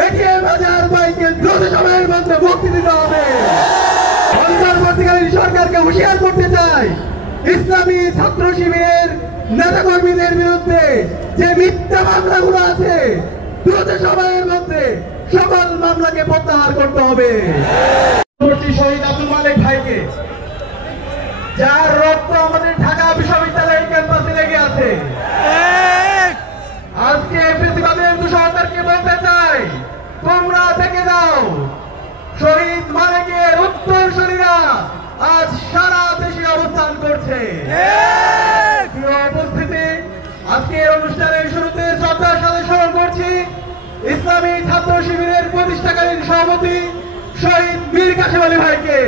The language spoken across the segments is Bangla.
এটিএম বাজার বাইকে দ্রুত সময়ের মধ্যে মুক্তি দিতে হবে। অন্তর্বর্তীকালীন সরকারকে হুঁশিয়ার করতে চাই, ইসলামী ছাত্র শিবিরের নেতাকর্মীদের বিরুদ্ধে যে মিথ্যা মামলাগুলো আছে দ্রুত সময়ের মধ্যে সকল মামলাকে প্রত্যাহার করতে হবে। শহীদ আব্দুল মালিক ভাইকে, যার রক্ত আমাদের ঢাকা বিশ্ববিদ্যালয়ের ক্যাম্পাসে লেগে আছে, আজকে ফেসিবাদের সরকারকে বলতে চাই, তোমরা থেকে যাও। শহীদ মালিকের উত্তরসূরিরা আজ সারা দেশে অবস্থান করছে। উপস্থিতি, আজকের অনুষ্ঠানের শুরুতে শ্রদ্ধার সাথে স্মরণ করছি ইসলামী ছাত্র শিবিরের প্রতিষ্ঠাকালীন সভাপতি শহীদ মীর কাসেম আলী ভাইকে,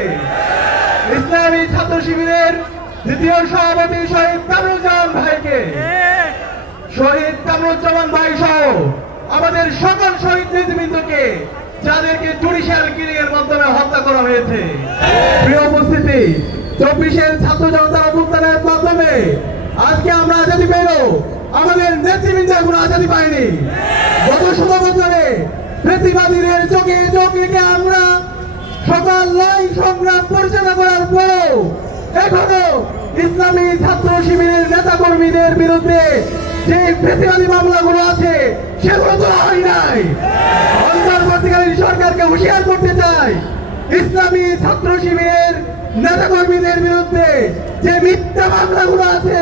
ইসলামী ছাত্র শিবিরের দ্বিতীয় সভাপতি শহীদ কামরুজ্জামান ভাইকে, শহীদ কামরুজ্জামান ভাই সহ আমাদের সকল শহীদ নেতৃবৃন্দকে, যাদেরকে জুডিশিয়াল কিলিং এর মাধ্যমে হত্যা করা হয়েছে। প্রিয় উপস্থিতি, 24-এর ছাত্র জনতার অভ্যুত্থানের মাধ্যমে আজকে আমরা আজাদী পেল, আমাদের নেতৃবৃন্দ এখনো আজাদী পায়নি। গত 16 বছরে ফ্যাসিবাদীদের চোখে চোখ রেখে আমরা সকল লড়াই সংগ্রাম পরিচালনা করার পরও এখনো ইসলামী ছাত্র শিবিরের নেতা কর্মীদের বিরুদ্ধে যে ফ্যাসিবাদী মামলাগুলো আছে সেগুলো তো হয় নাই। অন্তর্বর্তীকালীন সরকারকে হুঁশিয়ার করতে চাই, ইসলামী ছাত্র শিবিরের নেতা কর্মীদের বিরুদ্ধে যে মিথ্যা মামলাগুলো আছে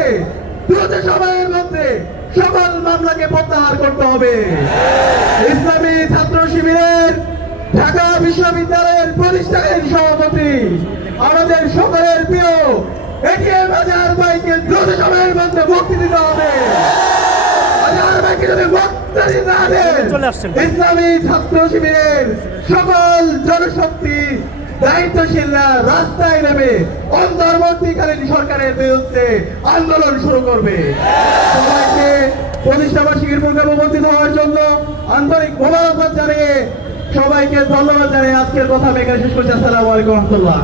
দ্রুত সময়ের মধ্যে সকল মামলাকে প্রত্যাহার করতে হবে। ইসলামী ছাত্র শিবিরের ঢাকা বিশ্ববিদ্যালয়ের প্রতিষ্ঠাকালীন সভাপতি আমাদের সকলের প্রিয় এটিএম বাজার ভাইকে দ্রুত সময়ের মধ্যে মুক্তি দিতে হবে। ইসলামী ছাত্র শিবিরের সকল জনশক্তি দায়িত্বশীলরা রাস্তায় নেমে অন্তর্বর্তীকালীন সরকারের বিরুদ্ধে আন্দোলন শুরু করবে। সবাইকে প্রতিষ্ঠাবার্ষিকীর প্রোগ্রামে উপস্থিত হওয়ার জন্য আন্তরিক মোবারকবাদ জানিয়ে সবাইকে ধন্যবাদ জানিয়ে আজকের কথা এখানে শেষ করছি। আসসালামু আলাইকুম রহমতুল্লাহ।